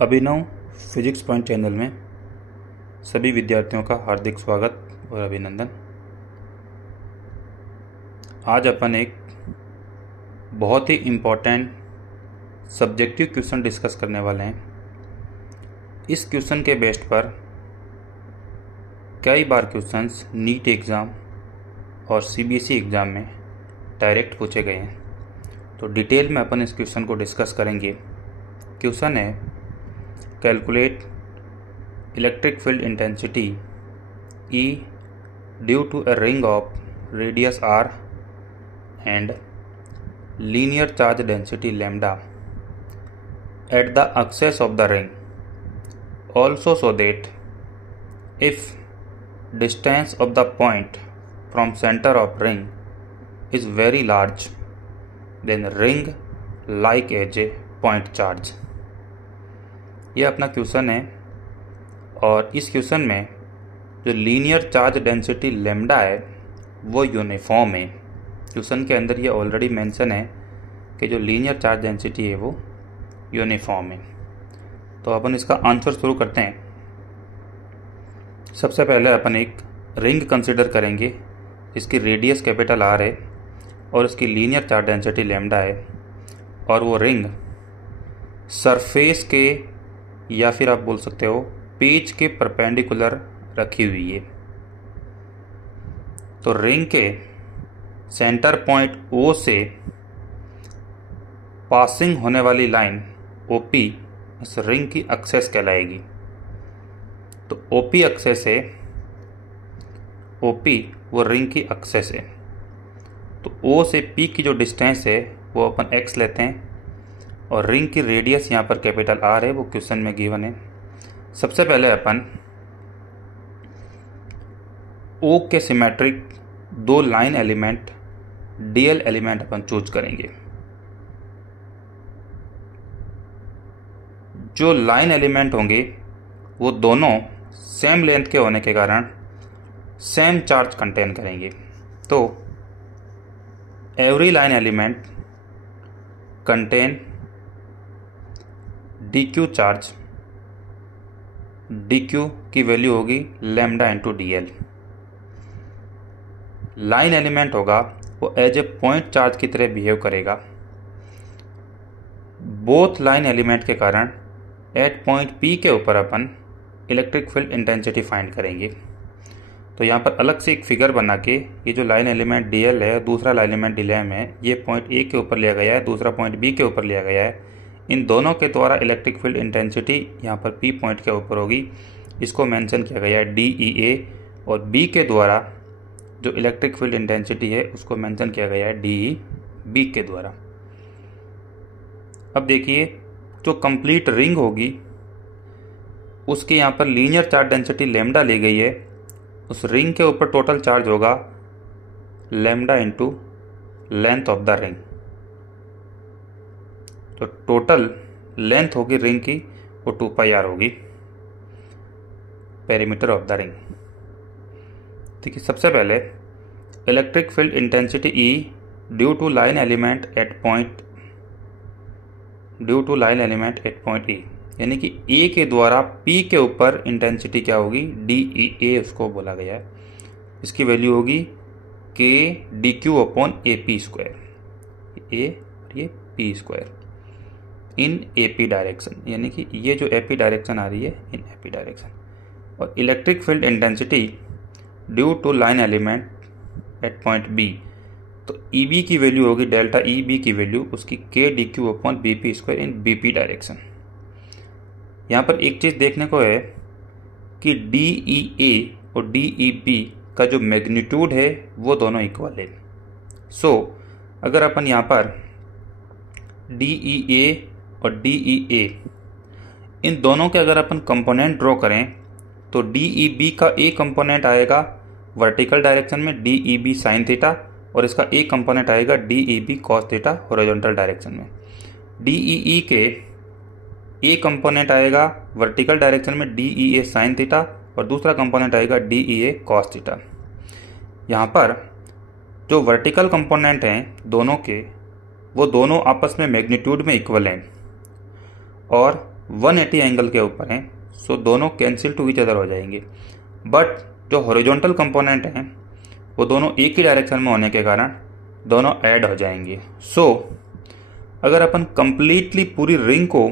अभिनव physics point channel में सभी विद्यार्थियों का हार्दिक स्वागत और अभिनंदन। आज अपन एक बहुत ही इम्पोर्टेंट सब्जेक्टिव क्वेश्चन डिस्कस करने वाले हैं। इस क्वेश्चन के बेस्ड पर कई बार क्वेश्चंस नीट एग्ज़ाम और सीबीएसई एग्ज़ाम में डायरेक्ट पूछे गए हैं, तो डिटेल में अपन इस क्वेश्चन को डिस्कस करेंगे। क्वेश्चन है, calculate electric field intensity E due to a ring of radius r and linear charge density lambda at the axis of the ring. Also show that if distance of the point from center of ring is very large, then ring like as a point charge. ये अपना question है और इस question में जो linear charge density lambda है वो uniform है। क्वेश्चन के अंदर ये ऑलरेडी मेंशन है कि जो लीनियर चार्ज डेंसिटी है वो यूनिफॉर्म है। तो अपन इसका आंसर शुरू करते हैं। सबसे पहले अपन एक रिंग कंसिडर करेंगे जिसकी रेडियस कैपिटल आर है और उसकी लीनियर चार्ज डेंसिटी लेम्डा है, और वो रिंग सरफेस के या फिर आप बोल सकते हो पेज के परपेंडिकुलर रखी हुई है। तो रिंग के सेंटर पॉइंट O से पासिंग होने वाली लाइन OP इस रिंग की एक्सेस कहलाएगी। तो OP एक्सेस है, OP वो रिंग की एक्सेस है। तो O से P की जो डिस्टेंस है वो अपन x लेते हैं, और रिंग की रेडियस यहाँ पर कैपिटल R है, वो क्वेश्चन में गिवन है। सबसे पहले अपन O के सिमेट्रिक दो लाइन एलिमेंट DL एलिमेंट अपन चूज करेंगे। जो लाइन एलिमेंट होंगे वो दोनों सेम लेंथ के होने के कारण सेम चार्ज कंटेन करेंगे। तो every line element contain dq charge. dq की वैल्यू होगी lambda into DL। Line element होगा वो एज ए पॉइंट चार्ज की तरह बिहेव करेगा। बोथ लाइन एलिमेंट के कारण एट पॉइंट P के ऊपर अपन इलेक्ट्रिक फील्ड इंटेंसिटी फाइंड करेंगे। तो यहाँ पर अलग से एक फिगर बना के ये जो लाइन एलिमेंट DL है, दूसरा लाइन एलिमेंट DLM है, ये पॉइंट A के ऊपर लिया गया है, दूसरा पॉइंट B के ऊपर लिया गया है। इन दोनों के द्वारा इलेक्ट्रिक फील्ड इंटेंसिटी यहाँ पर P पॉइंट के ऊपर होगी, इसको मेंशन किया गया है DEA, और B के द्वारा जो इलेक्ट्रिक फील्ड इंटेंसिटी है उसको मेंशन किया गया है DEB के द्वारा। अब देखिए, जो कंप्लीट रिंग होगी उसके यहाँ पर लीनियर चार्ज डेंसिटी लेम्डा ली गई है। उस रिंग के ऊपर टोटल चार्ज होगा lambda into length of the ring. तो टोटल लेंथ होगी रिंग की वो 2πr होगी, पेरीमीटर ऑफ द रिंग। देखिए, सबसे पहले electric field intensity E due to line element at point E, यानी कि A के द्वारा P के ऊपर इंटेंसिटी क्या होगी, DEA उसको बोला गया है। इसकी वैल्यू होगी K dq upon AP square, A और ये P square in AP direction, यानी कि ये जो AP डायरेक्शन आ रही है इन AP डायरेक्शन। और electric field intensity due to line element at point B, तो EB की वैल्यू होगी डेल्टा EB की वैल्यू उसकी K dq upon BP square in BP direction. यहाँ पर एक चीज़ देखने को है कि DEA और DEB का जो मैग्नीट्यूड है वो दोनों इक्वल है। सो अगर अपन यहाँ पर DEA और DEA इन दोनों के अगर अपन कंपोनेंट ड्रॉ करें तो DEB का A कंपोनेंट आएगा वर्टिकल डायरेक्शन में DEB साइन थीटा, और इसका A कंपोनेंट आएगा DEB cos theta horizontal direction में। DEE के A कंपोनेंट आएगा वर्टिकल डायरेक्शन में DEA साइन थीटा, और दूसरा कंपोनेंट आएगा DEA कॉस थीटा। यहाँ पर जो वर्टिकल कंपोनेंट हैं दोनों के, वो दोनों आपस में मैग्नीट्यूड में इक्वल हैं, और 180 एंगल के ऊपर हैं, सो दोनों कैंसिल टू ईच अदर हो जाएंगे। बट जो हॉरिजॉन्टल कंपोनेंट हैं वो दोनों एक ही डायरेक्शन में होने के कारण दोनों ऐड हो जाएंगे। सो अगर अपन कंप्लीटली पूरी रिंग को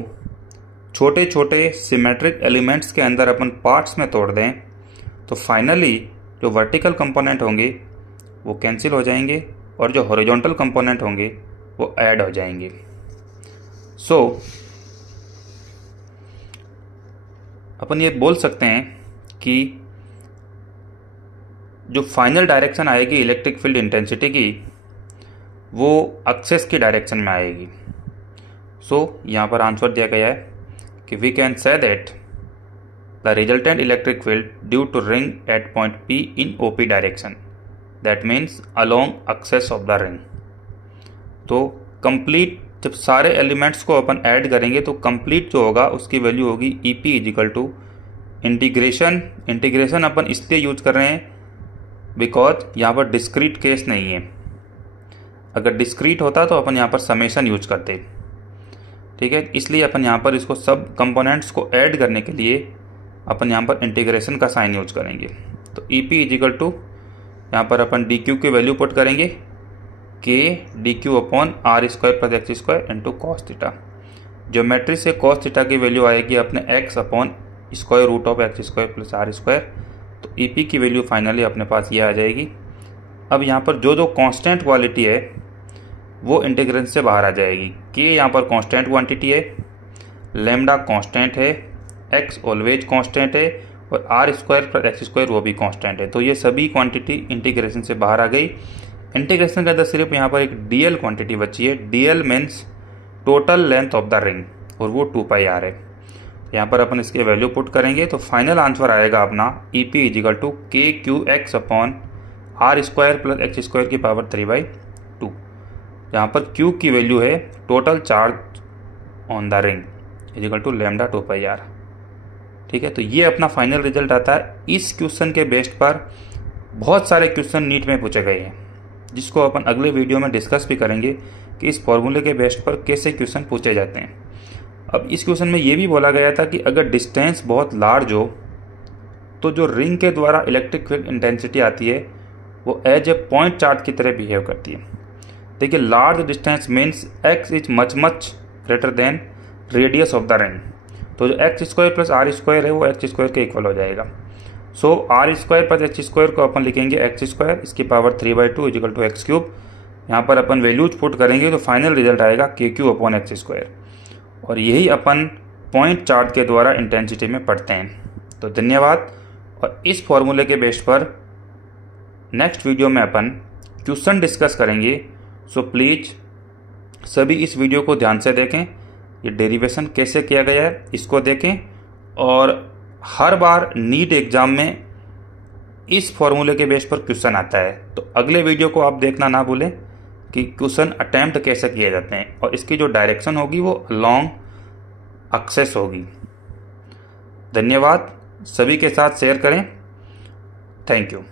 छोटे छोटे सिमेट्रिक एलिमेंट्स के अंदर अपन पार्ट्स में तोड़ दें तो फाइनली जो वर्टिकल कंपोनेंट होंगे वो कैंसिल हो जाएंगे और जो हॉरिजॉन्टल कंपोनेंट होंगे वो ऐड हो जाएंगे। सो अपन ये बोल सकते हैं कि जो फाइनल डायरेक्शन आएगी इलेक्ट्रिक फील्ड इंटेंसिटी की वो एक्सेस की डायरेक्शन में आएगी। सो यहाँ पर आंसर दिया गया है कि we can say that the resultant electric field due to ring at point P in OP direction, that means along axis of the ring. तो कंप्लीट जब सारे एलिमेंट्स को अपन ऐड करेंगे तो कंप्लीट जो होगा उसकी वैल्यू होगी EP इजिकल टू इंटीग्रेशन अपन इसलिए यूज कर रहे हैं बिकॉज यहाँ पर डिस्क्रीट केस नहीं है। अगर डिस्क्रीट होता तो अपन यहाँ पर समेशन यूज करते, ठीक है। इसलिए अपन यहाँ पर इसको सब कंपोनेंट्स को ऐड करने के लिए अपन यहाँ पर इंटीग्रेशन का साइन यूज करेंगे। तो EP इजिकल टू यहाँ पर अपन DQ की वैल्यू पुट करेंगे K DQ upon R square plus x square into cos theta. Geometry से कॉस थीटा की वैल्यू आएगी अपने x upon square root of x square plus R square. तो EP की वैल्यू फाइनली अपने पास ये आ जाएगी। अब यहाँ पर जो कांस्टेंट क्वालिटी है वो इंटीग्रेशन से बाहर आ जाएगी। K यहाँ पर कांस्टेंट क्वांटिटी है, लैम्डा कांस्टेंट है, x ऑलवेज कांस्टेंट है और R square plus x square वो भी कांस्टेंट है। तो ये सभी क्वांटिटी इंटीग्रेशन से बाहर आ गई। इंटीग्रेशन के अंदर सिर्फ यहाँ पर एक DL क्वांटिटी बची है। DL means total length of the ring और वो 2πr है। यहाँ पर अपन इसके वैल्यू पुट करेंगे तो फाइनल आंसर आएगा अपना EP equal to KQX upon R square plus x square की पावर 3/2, जहाँ पर Q की वैल्यू है total charge on the ring equal to lambda 2πr, ठीक है। तो ये अपना फाइनल रिजल्ट आता है। इस क्वेश्चन के बेस्ड पर बहुत सारे क्वेश्चन नीट में पूछे गए हैं जिसको अपन अगले वीडियो में डिस्कस भी करेंगे कि इस फॉर्मूले के बेस्ड पर कैसे क्वेश्चन पूछे जाते हैं। अब इस क्वेश्चन में ये भी बोला गया था कि अगर डिस्टेंस बहुत लार्ज हो तो जो रिंग के द्वारा इलेक्ट्रिक फील्ड इंटेंसिटी आती है वो एज ए पॉइंट चार्ज की तरह बिहेव करती है। देखिए, large distance means x is much greater than radius of the ring. तो जो x square plus R square है वो एक्स स्क्वायर के इक्वल हो जाएगा। So R square plus x square को अपन लिखेंगे एक्स स्क्वायर, इसकी power 3/2 equal to x cube. यहाँ पर अपन वैल्यूज पुट करेंगे तो फाइनल रिजल्ट आएगा KQ अपॉन एक्स स्क्वायर। और यही अपन पॉइंट चार्ज के द्वारा इंटेंसिटी में पढ़ते हैं। तो धन्यवाद। और इस फॉर्मूले के बेस पर नेक्स्ट वीडियो में अपन क्वेश्चन डिस्कस करेंगे। सो प्लीज सभी इस वीडियो को ध्यान से देखें, ये डेरिवेशन कैसे किया गया है इसको देखें। और हर बार नीट एग्जाम में इस फॉर्मूले के बेस पर क्वेश्चन आता है, तो अगले वीडियो को आप देखना ना भूलें कि क्वेश्चन अटेम्प्ट कैसे किए जाते हैं और इसकी जो डायरेक्शन होगी वो लॉन्ग एक्सेस होगी। धन्यवाद। सभी के साथ शेयर करें। Thank you.